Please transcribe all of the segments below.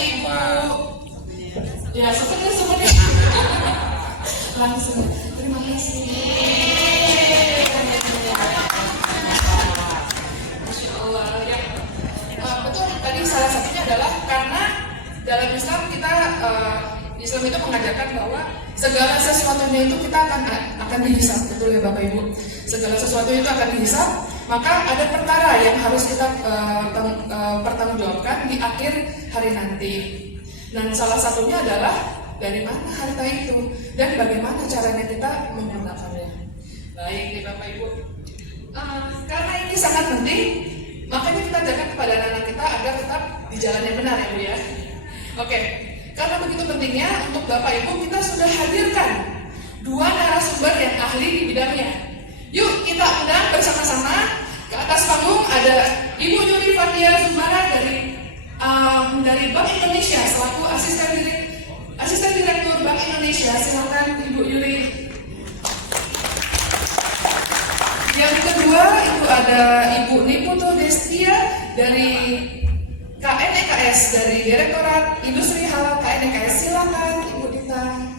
kasih Ibu. Ya, seperti langsung. Terima kasih. Masya Allah. Ya. Betul. Tadi salah satunya adalah karena dalam Islam kita Islam itu mengajarkan bahwa segala sesuatunya itu kita akan dihisab, betul ya Bapak Ibu. Segala sesuatu itu akan dihisab, maka ada perkara yang harus kita pertanggungjawabkan di akhir hari nanti. Dan salah satunya adalah dari mana harta itu dan bagaimana caranya kita menggunakannya. Baik nih Bapak Ibu, karena ini sangat penting, makanya kita ajarkan kepada anak-anak kita agar tetap di jalan yang benar ya Bu ya. Oke, karena begitu pentingnya untuk Bapak Ibu kita sudah hadirkan 2 narasumber yang ahli di bidangnya. Yuk kita undang bersama-sama ke atas panggung ada Ibu Yuri Fatia Zumara dari Bank Indonesia selaku asisten direktur Bank Indonesia. Silakan Ibu Yuri. Yang kedua itu ada Ibu Niputu Destia dari KNEKS dari Direktorat Industri Halal KNEKS. Silakan Ibu Dita.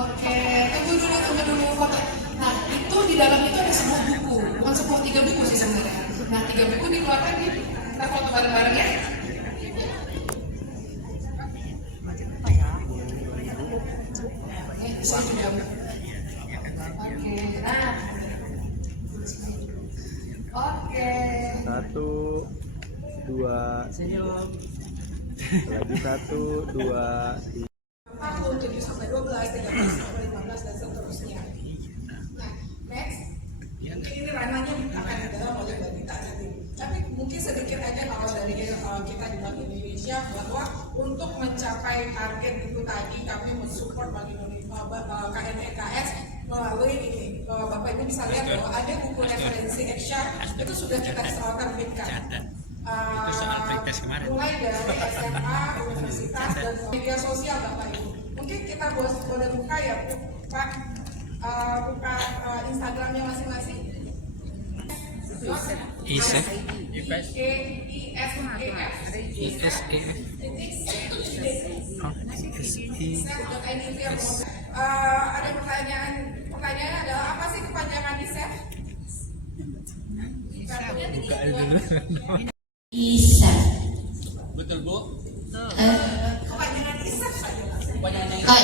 Oke, tunggu dulu foto. Nah, itu di dalam itu ada sebuah buku, bukan sebuah 3 buku sih sebenarnya. Nah, 3 buku dikeluarkan kita foto bareng-bareng ya. Saya juga. Oke, nah. Oke. 1, 2, lagi 1, 2, 3. Tahun 7 sampai 12, 13 sampai 15 dan seterusnya. Nah, next. Mungkin ini ranahnya akan adalah oleh Mbak Dita nanti. Tapi mungkin sedikit aja kalau dari kita di Bank Indonesia bahwa untuk mencapai target itu tadi kami mensupport Bank Indonesia KNEKS melalui ini. Bapak Ibu bisa lihat bahwa ada buku referensi HR itu sudah kita terbitkan. Mulai dari SMA, universitas, dan media sosial Bapak Ibu. Mungkin kita boleh buka ya Pak, buka Instagramnya masing-masing. Ada pertanyaannya adalah apa sih kepanjangan ISEF? ISEF. Betul Bu? Kepanjangan ISEF saja.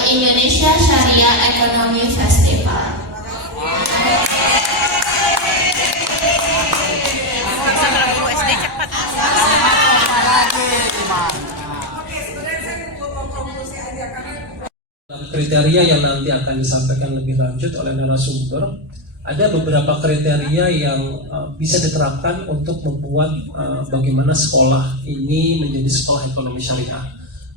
Indonesia Syariah Economy Festival. Kriteria yang nanti akan disampaikan lebih lanjut oleh narasumber, ada beberapa kriteria yang bisa diterapkan untuk membuat bagaimana sekolah ini menjadi sekolah ekonomi syariah.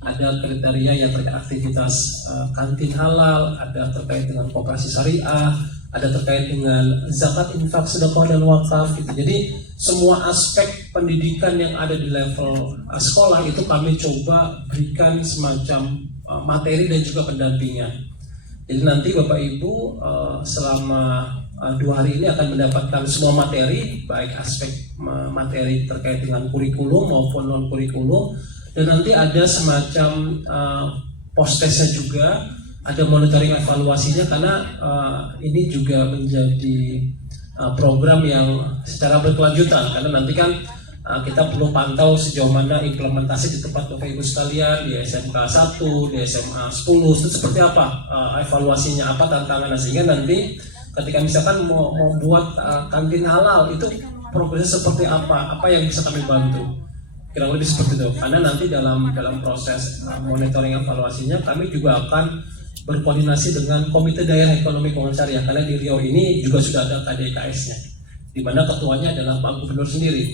Ada kriteria yang terkait aktivitas kantin halal, ada terkait dengan koperasi syariah, ada terkait dengan zakat, infak, sedekah dan wakaf gitu. Jadi semua aspek pendidikan yang ada di level sekolah itu kami coba berikan semacam materi dan juga pendampingan. Jadi nanti Bapak Ibu selama 2 hari ini akan mendapatkan semua materi, baik aspek materi terkait dengan kurikulum maupun non kurikulum, dan nanti ada semacam post-testnya juga, ada monitoring evaluasinya karena ini juga menjadi program yang secara berkelanjutan karena nanti kan kita perlu pantau sejauh mana implementasi di tempat Bapak Ibu sekalian di SMK 1, di SMA 10 itu seperti apa evaluasinya, apa tantangannya, sehingga nanti ketika misalkan mau membuat kantin halal itu progresnya seperti apa yang bisa kami bantu, kurang lebih seperti itu. Karena nanti dalam proses monitoring evaluasinya kami juga akan berkoordinasi dengan Komite Daerah Ekonomi Keuangan Syariah karena di Riau ini juga sudah ada KDKS-nya, di mana ketuanya adalah Pak Gubernur sendiri,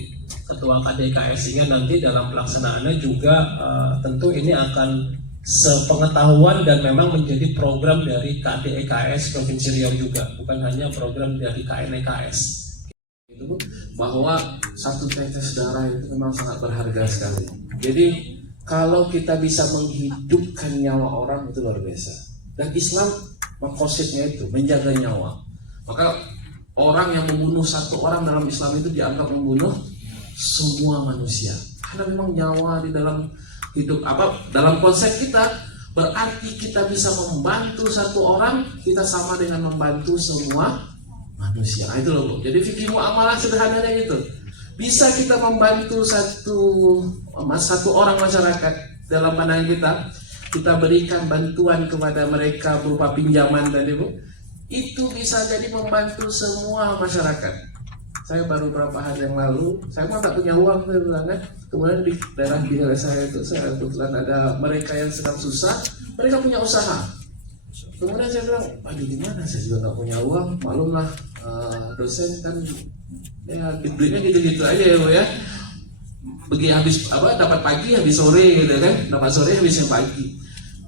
ketua KDKS, sehingga nanti dalam pelaksanaannya juga tentu ini akan sepengetahuan dan memang menjadi program dari KDKS Provinsi Riau juga, bukan hanya program dari KNEKS. Itu bahwa satu tetes darah itu memang sangat berharga sekali. Jadi kalau kita bisa menghidupkan nyawa orang itu luar biasa. Dan Islam maksudnya itu menjaga nyawa. Maka orang yang membunuh satu orang dalam Islam itu dianggap membunuh semua manusia. Karena memang nyawa di dalam hidup dalam konsep kita berarti kita bisa membantu satu orang, kita sama dengan membantu semua manusia. Itu loh Bu. Jadi fikih muamalah sederhananya gitu. Bisa kita membantu satu orang masyarakat dalam pandangan kita berikan bantuan kepada mereka berupa pinjaman dan itu bisa jadi membantu semua masyarakat. Saya baru beberapa hari yang lalu, saya mah tak punya uang kan. Kemudian di daerah saya itu, saya kebetulan ada mereka yang sedang susah, mereka punya usaha. Kemudian saya bilang, aduh gimana, saya juga nggak punya uang, maklumlah dosen kan, ya dibelinya gitu-gitu aja ya Bu ya. Pergi habis dapat pagi habis sore gitu kan, dapat sore habisnya pagi.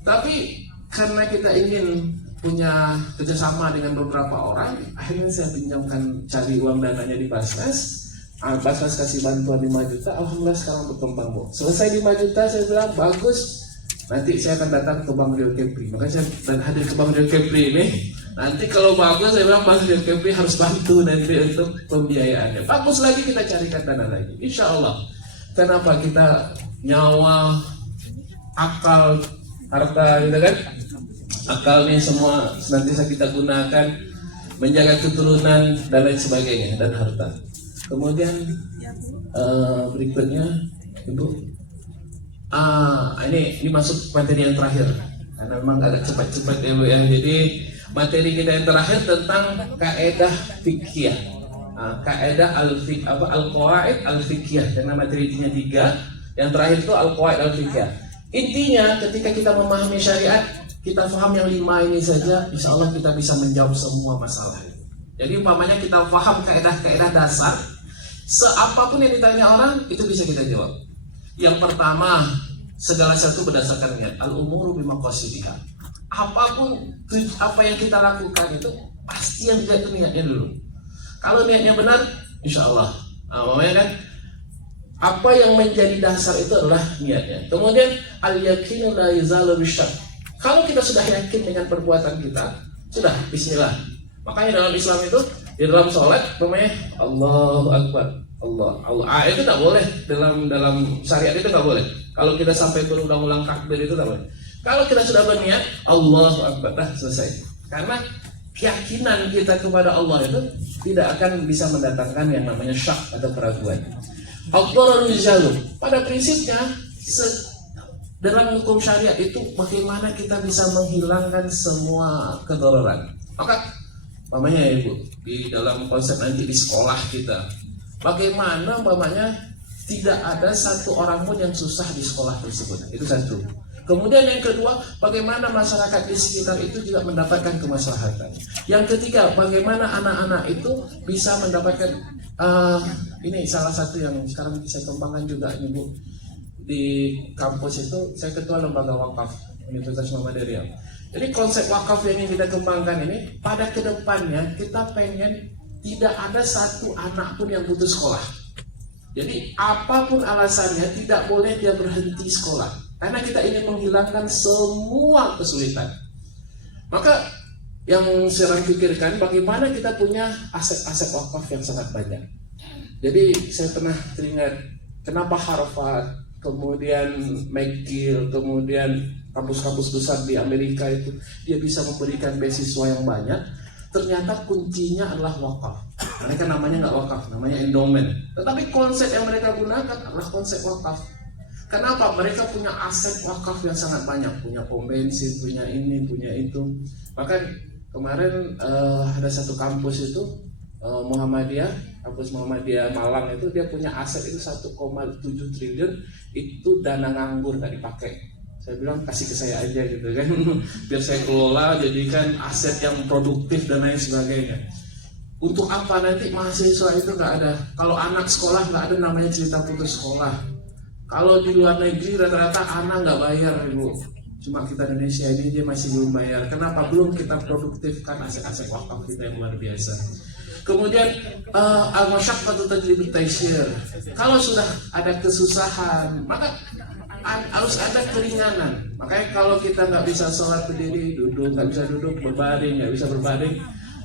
Tapi karena kita ingin punya kerjasama dengan beberapa orang, akhirnya saya pinjamkan cari uang dananya di Basnas. Basnas kasih bantuan 5 juta, alhamdulillah sekarang berkembang Bu. Selesai 5 juta saya bilang bagus, nanti saya akan datang ke Bank Rio Kepri. Makanya saya hadir ke Bank Rio Kepri ini. Nanti kalau bagus saya bilang Bank Rio Kepri harus bantu nanti untuk pembiayaannya. Bagus lagi kita carikan dana lagi, insya Allah. Kenapa kita nyawa, akal, harta gitu kan? Akal ini semua senantiasa kita gunakan menjaga keturunan dan lain sebagainya dan harta. Kemudian berikutnya Ibu, ini masuk materi yang terakhir karena memang agak cepat-cepat ya Bu ya. Jadi materi kita yang terakhir tentang kaidah fikih, kaidah al-qawaid al-fikih, karena materinya 3. Yang terakhir itu al-qawaid al-fikih. Intinya ketika kita memahami syariat, kita paham yang 5 ini saja, insya Allah kita bisa menjawab semua masalah. Jadi umpamanya kita paham kaidah-kaidah dasar, seapapun yang ditanya orang itu bisa kita jawab. Yang pertama, segala sesuatu berdasarkan niat. Al-umuru bimaqasidiha. Apapun apa yang kita lakukan itu pasti yang dilihat itu niatnya dulu. Kalau niatnya benar, insya Allah. Makanya kan, apa yang menjadi dasar itu adalah niatnya. Kemudian al-yakinu la yazalu bisyak. Kalau kita sudah yakin dengan perbuatan kita, sudah bismillah. Makanya dalam Islam itu di dalam sholat namanya Allahu Akbar, Allah. Itu tidak boleh dalam syariat itu tidak boleh. Kalau kita sampai berulang-ulang takbir itu tidak boleh. Kalau kita sudah berniat Allahu Akbar, dah selesai. Karena keyakinan kita kepada Allah itu tidak akan bisa mendatangkan yang namanya syak atau keraguan. Al-Qur'anul Jalul. Pada prinsipnya dalam hukum syariat itu bagaimana kita bisa menghilangkan semua kedororan. Maka mamanya ya Ibu, di dalam konsep nanti di sekolah kita, bagaimana mamanya tidak ada satu orang pun yang susah di sekolah tersebut. Itu satu. Kemudian yang kedua, bagaimana masyarakat di sekitar itu juga mendapatkan kemaslahatan. Yang ketiga, bagaimana anak-anak itu bisa mendapatkan ini salah satu yang sekarang saya kembangkan juga ini Bu. Di kampus itu saya ketua lembaga wakaf Universitas Muhammadiyah Riau. Jadi konsep wakaf yang ingin kita kembangkan ini pada kedepannya kita pengen tidak ada satu anak pun yang putus sekolah. Jadi apapun alasannya tidak boleh dia berhenti sekolah karena kita ingin menghilangkan semua kesulitan. Maka yang saya pikirkan bagaimana kita punya aset-aset wakaf yang sangat banyak. Jadi saya pernah teringat kenapa Harvard, kemudian McGill, kemudian kampus-kampus besar di Amerika itu dia bisa memberikan beasiswa yang banyak. Ternyata kuncinya adalah wakaf. Mereka namanya nggak wakaf, namanya endowment. Tetapi konsep yang mereka gunakan adalah konsep wakaf. Kenapa? Mereka punya aset wakaf yang sangat banyak, punya pom bensin, punya ini, punya itu. Bahkan kemarin ada satu kampus itu Muhammadiyah, kampus Muhammadiyah Malang itu dia punya aset itu 1,7 triliun, itu dana nganggur nggak dipakai. Saya bilang kasih ke saya aja gitu kan, biar saya kelola jadikan aset yang produktif dan lain sebagainya. Untuk apa nanti mahasiswa itu nggak ada. Kalau anak sekolah nggak ada namanya cerita putus sekolah. Kalau di luar negeri rata-rata anak nggak bayar Ibu. Cuma kita Indonesia ini dia masih belum bayar. Kenapa? Belum kita produktifkan aset-aset wakaf kita yang luar biasa. Kemudian al-masyaqqatu tajlibut taysir. Kalau sudah ada kesusahan, maka harus ada keringanan. Makanya kalau kita nggak bisa sholat berdiri, duduk, nggak bisa duduk, berbaring, nggak bisa berbaring,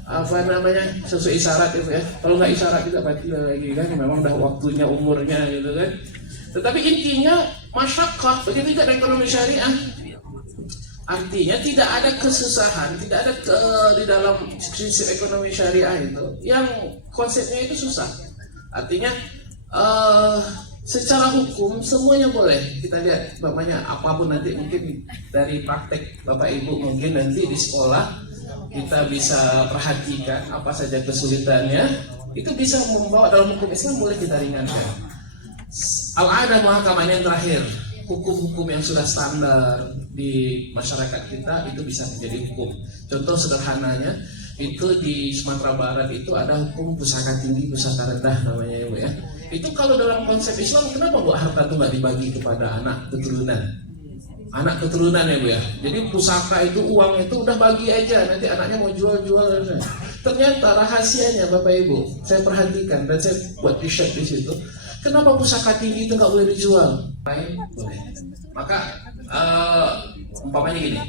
apa namanya, sesuai isyarat itu ya. Kalau nggak isyarat juga batil lagi kan, memang udah waktunya, umurnya gitu kan. Tetapi intinya masyaqqah, begitu juga dengan ekonomi syariah. Artinya tidak ada kesusahan, tidak ada di dalam prinsip ekonomi syariah itu yang konsepnya itu susah. Artinya secara hukum semuanya boleh. Kita lihat bapaknya apapun nanti mungkin dari praktek Bapak Ibu mungkin nanti di sekolah kita bisa perhatikan apa saja kesulitannya, itu bisa membawa dalam hukum Islam boleh kita ringankan. Al-adah mahkamah yang terakhir, hukum-hukum yang sudah standar di masyarakat kita itu bisa menjadi hukum. Contoh sederhananya itu di Sumatera Barat itu ada hukum pusaka tinggi, pusaka rendah namanya Ibu ya. Itu kalau dalam konsep Islam kenapa Bu harta itu nggak dibagi kepada anak keturunan? Anak keturunan ya Bu ya. Jadi pusaka itu, uang itu udah bagi aja, nanti anaknya mau jual-jual. Ternyata rahasianya Bapak Ibu, saya perhatikan dan saya buat t-shirt di situ. Kenapa pusaka tinggi itu nggak boleh dijual? Boleh. Maka umpamanya gini.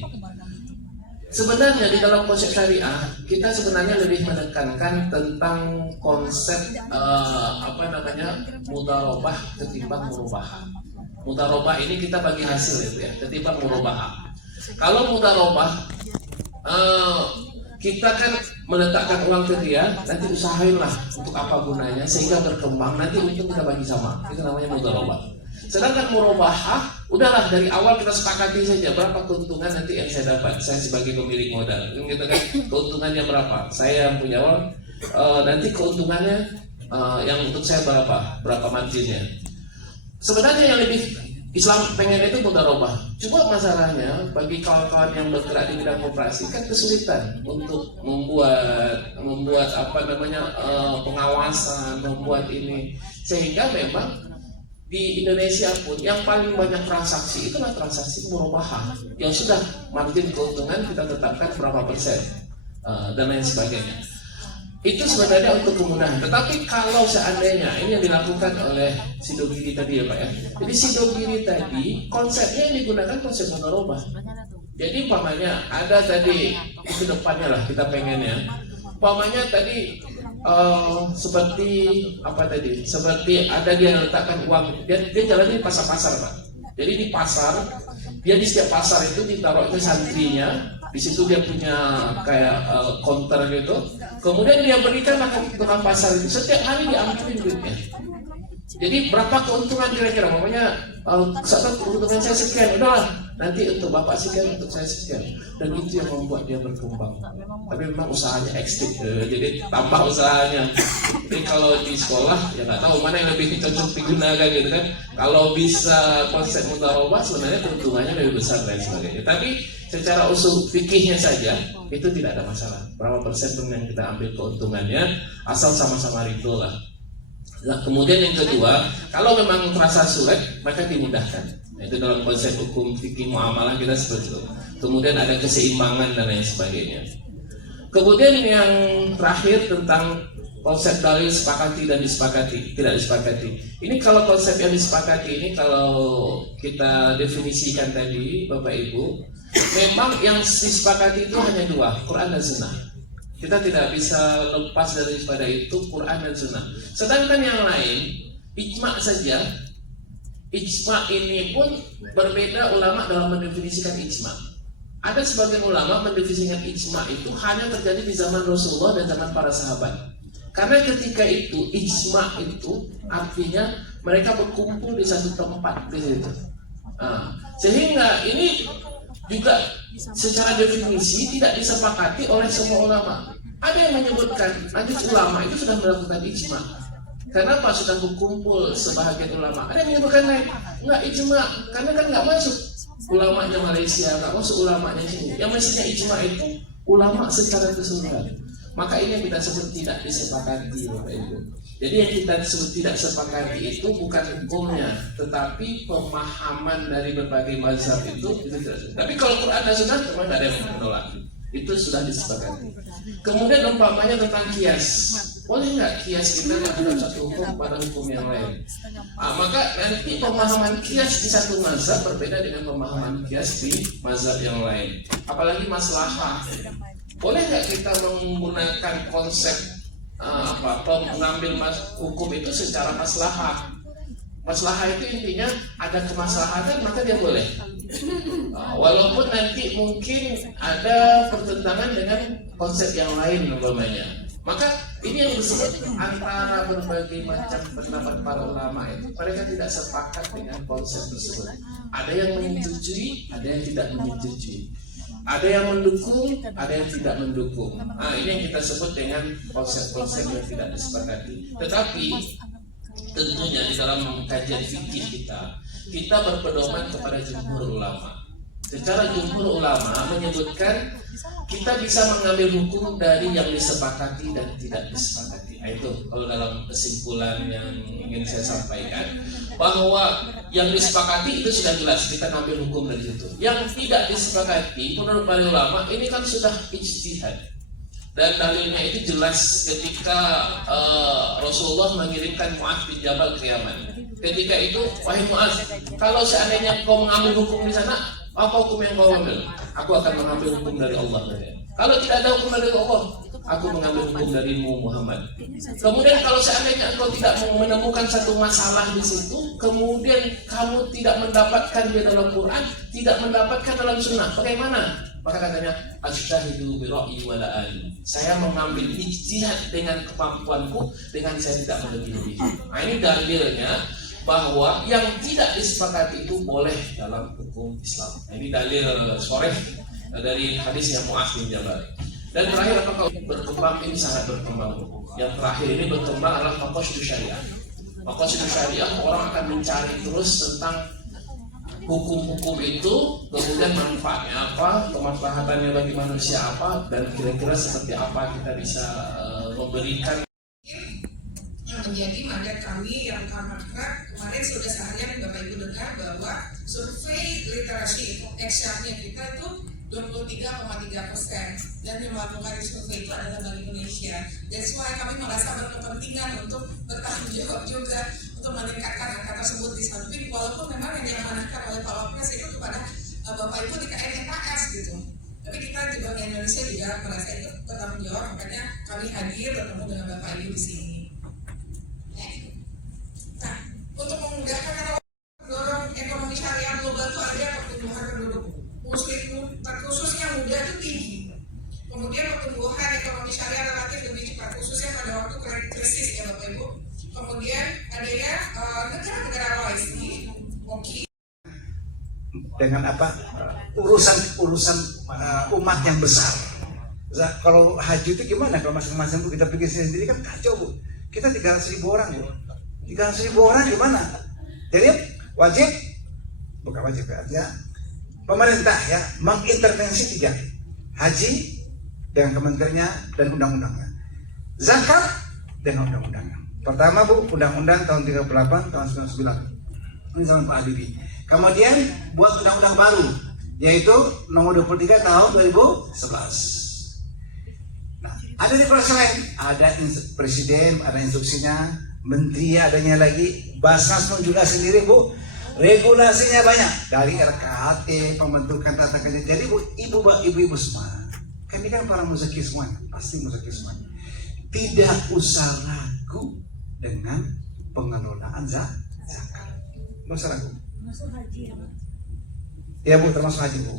Sebenarnya di dalam konsep syariah kita sebenarnya lebih menekankan tentang konsep mudharabah ketimbang murabahah. Mudharabah ini kita bagi hasil itu ya, ketimbang murabahah. Kalau mudharabah kita kan meletakkan uang ke dia, nanti usahainlah untuk apa gunanya sehingga berkembang, nanti untung kita bagi sama. Itu namanya mudharabah. Sedangkan murabahah, udahlah dari awal kita sepakati saja berapa keuntungan nanti yang saya dapat, saya sebagai pemilik modal. Gitu kan, keuntungannya berapa? Saya yang punya uang, nanti keuntungannya yang untuk saya berapa marginnya. Sebenarnya yang lebih Islam pengen itu mudharabah. Cuma masalahnya bagi kawan-kawan yang bergerak di bidang koperasi kan kesulitan untuk membuat pengawasan, membuat ini, sehingga memang di Indonesia pun yang paling banyak transaksi itulah transaksi murabahah yang sudah margin keuntungan kita tetapkan berapa persen dan lain sebagainya. Itu sebenarnya untuk kemudahan. Tetapi kalau seandainya ini yang dilakukan oleh Sidogiri tadi ya Pak ya. Jadi Sidogiri tadi konsepnya yang digunakan konsep mudharabah. Jadi umpamanya ada tadi ke depannya lah kita pengennya. Umpamanya tadi seperti apa tadi? Seperti ada dia letakkan uang, dia jalan di pasar-pasar Pak. Jadi di pasar, dia di setiap pasar itu ditaruh itu santrinya. Di situ dia punya kayak counter gitu. Kemudian dia berikan ke tukang pasar itu. Setiap hari diambilin duitnya. Jadi berapa keuntungan kira-kira? Makanya keuntungan saya sekian, udahlah nanti untuk bapak sekian, untuk saya sekian. Dan itu yang membuat dia berkembang. Tapi memang usahanya ekstrim, jadi tambah usahanya. Jadi kalau di sekolah ya nggak tahu mana yang lebih cocok digunakan gitu kan. Kalau bisa konsep mudharabah sebenarnya keuntungannya lebih besar dan sebagainya. Tapi secara usul fikihnya saja itu tidak ada masalah. Berapa persen pun yang kita ambil keuntungannya asal sama-sama ridho lah. Nah, kemudian yang kedua, kalau memang terasa sulit maka dimudahkan. Itu dalam konsep hukum fikih muamalah kita seperti itu. Kemudian ada keseimbangan dan lain sebagainya. Kemudian yang terakhir tentang konsep dalil sepakati dan disepakati, tidak disepakati. Ini kalau konsep yang disepakati ini kalau kita definisikan tadi Bapak Ibu, memang yang disepakati itu hanya dua, Quran dan Sunnah. Kita tidak bisa lepas daripada itu Quran dan Sunnah. Sedangkan yang lain, ijma saja. Ijma ini pun berbeda ulama dalam mendefinisikan ijma. Ada sebagian ulama mendefinisikan ijma itu hanya terjadi di zaman Rasulullah dan zaman para sahabat. Karena ketika itu ijma itu artinya mereka berkumpul di satu tempat di situ. Sehingga ini juga secara definisi tidak disepakati oleh semua ulama. Ada yang menyebutkan majelis ulama itu sudah melakukan ijma. Kenapa sudah berkumpul sebahagian ulama? Ada yang menyebutkan lain, enggak ijma, karena kan nggak masuk ulamanya Malaysia, nggak masuk ulamanya sini. Yang mestinya ijma itu ulama secara keseluruhan. Maka ini yang kita sebut tidak disepakati, Bapak Ibu. Jadi yang kita sebut tidak sepakati itu bukan hukumnya, tetapi pemahaman dari berbagai mazhab itu tidak. Tapi kalau Quran dan Sunnah memang tidak ada yang menolak. Itu sudah disepakati. Kemudian umpamanya tentang kias. Boleh nggak kias kita terhadap satu hukum pada hukum yang lain? Maka nanti pemahaman kias di satu mazhab berbeda dengan pemahaman kias di mazhab yang lain. Apalagi maslahah. Boleh nggak kita menggunakan konsep pengambil hukum itu secara maslahah? Maslahah itu intinya ada kemaslahatan maka dia boleh. Walaupun nanti mungkin ada pertentangan dengan konsep yang lain umpamanya. Maka ini yang disebut antara berbagai macam pendapat para ulama itu mereka tidak sepakat dengan konsep tersebut. Ada yang menyetujui, ada yang tidak menyetujui. Ada yang mendukung, ada yang tidak mendukung. Ini yang kita sebut dengan konsep-konsep yang tidak disepakati. Tetapi tentunya di dalam kajian fikih kita berpedoman kepada jumhur ulama. Secara jumhur ulama menyebutkan kita bisa mengambil hukum dari yang disepakati dan tidak disepakati. Itu kalau dalam kesimpulan yang ingin saya sampaikan, bahwa yang disepakati itu sudah jelas kita ambil hukum dari situ. Yang tidak disepakati menurut para ulama ini kan sudah ijtihad. Dan dalilnya itu jelas ketika Rasulullah mengirimkan Mu'adz bin Jabal ke Yaman. Ketika itu, wahai Mu'adz, kalau seandainya kau mengambil hukum di sana, apa hukum yang kau ambil? Aku akan mengambil hukum dari Allah. Kalau tidak ada hukum dari Allah, aku mengambil hukum darimu Muhammad. Kemudian kalau seandainya engkau tidak menemukan satu masalah di situ, kemudian kamu tidak mendapatkan di dalam Quran, tidak mendapatkan dalam Sunnah, bagaimana? Maka katanya, asyahidu bi ra'yi wa la ali. Saya mengambil ijtihad dengan kemampuanku, dengan saya tidak melebih-lebih. Nah, ini dalilnya bahwa yang tidak disepakati itu boleh dalam hukum Islam. Nah, ini dalil sharih dari hadis yang Mu'adz bin Jabal. Dan terakhir apakah berkembang ini sangat berkembang. Yang terakhir ini berkembang adalah maqasid syariah. Maqasid syariah orang akan mencari terus tentang hukum-hukum itu, kemudian manfaatnya apa, kemaslahatannya bagi manusia apa, dan kira-kira seperti apa kita bisa memberikan. Yang menjadi mandat kami yang kemarin sudah seharian Bapak Ibu dengar bahwa survei literasi ekstraknya kita itu 23,3% dan yang melakukan survei itu adalah Bank Indonesia. That's why kami merasa berkepentingan untuk bertanggung jawab juga untuk meningkatkan angka tersebut di samping walaupun memang yang diamanahkan oleh Pak Wapres itu kepada Bapak Ibu di KNKS gitu. Tapi kita di Bank Indonesia juga merasa itu bertanggung jawab, makanya kami hadir bertemu dengan Bapak Ibu di sini. Nah, untuk memudahkan mendorong ekonomi syariah global itu ada pertumbuhan penduduk muslim khususnya muda itu tinggi. Kemudian pertumbuhan ekonomi syariah relatif lebih cepat khususnya pada waktu krisis ya Bapak Ibu. Kemudian adanya negara-negara lain dengan urusan umat yang besar. Kalau haji itu gimana? Kalau masing-masing kita pikir sendiri kan kacau Bu. Kita 300.000 orang Bu. 300.000 orang gimana? Jadi wajib, bukan wajib ya. Pemerintah ya mengintervensi 3 haji dengan kementeriannya dan undang-undangnya, zakat dengan undang-undangnya. Pertama Bu, undang-undang tahun 38 tahun 99 ini zaman Pak Habibie. Kemudian buat undang-undang baru yaitu nomor 23 tahun 2011. Nah, ada di proses lain, ada presiden, ada instruksinya, menteri adanya lagi, Basnas pun juga sendiri Bu. Regulasinya banyak dari RKT, pembentukan tata kerja. Jadi Bu, ibu-ibu semua, kami kan para muzaki semua, pasti muzaki semua. Tidak usah ragu dengan pengelolaan zakat. Nggak usah ragu. Ya Bu, termasuk haji Bu.